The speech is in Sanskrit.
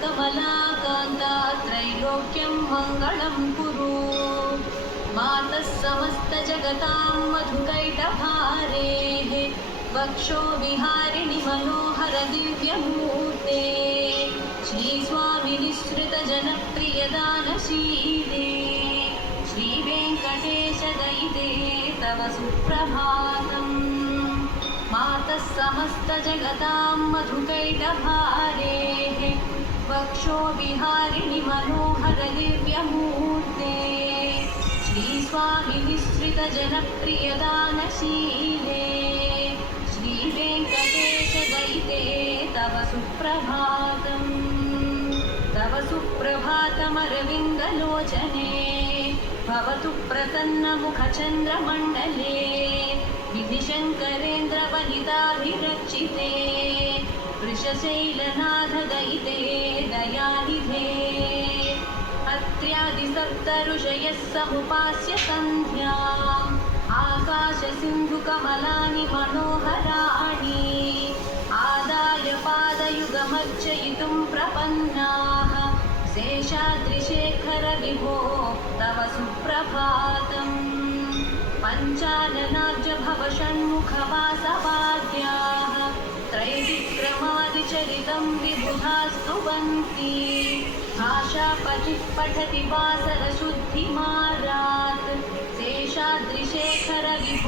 कमलाकान्ता त्रैलोक्यं मङ्गलं कुरु। मातः समस्तजगतां मधुकैटभारेः वक्षो विहारिणि मनोहर दिव्यमूर्ते। श्रीस्वामिनिःसृतजनप्रियदानशीले श्रीवेङ्कटेशदयिते तव सुप्रभातम्। मातः समस्तजगतां मधुकैटभारेः वक्षो विहारिणि मनोहर दिव्यमूर्ते। श्रीस्वामिनिःसृतजनप्रियदानशीले श्रीवेङ्कटेशदयिते तव सुप्रभातम्। तव सुप्रभातमरविन्दलोचने भवतु प्रसन्नमुखचन्द्रमण्डले। विधिशङ्करेन्द्रवनिताभिरक्षिते वृषशैलनाथदयिते दयानिधे। अत्र्यादिसप्तऋषयः समुपास्य सन्ध्याम् आकाशसिन्धुकमलानि मनोहराणि। आदाय पादयुगमर्चयितुं प्रपन्नाः शेषाद्रिशेखर विभो तव सुप्रभातम्। पञ्चाननाब्जभव षण्मुखवासवाद्याः त्रैविक्रमादिचरितं विबुधा स्तुवन्ति। भाषापतिः पठति वासरशुद्धिमारात् शेषाद्रिशेखर विभो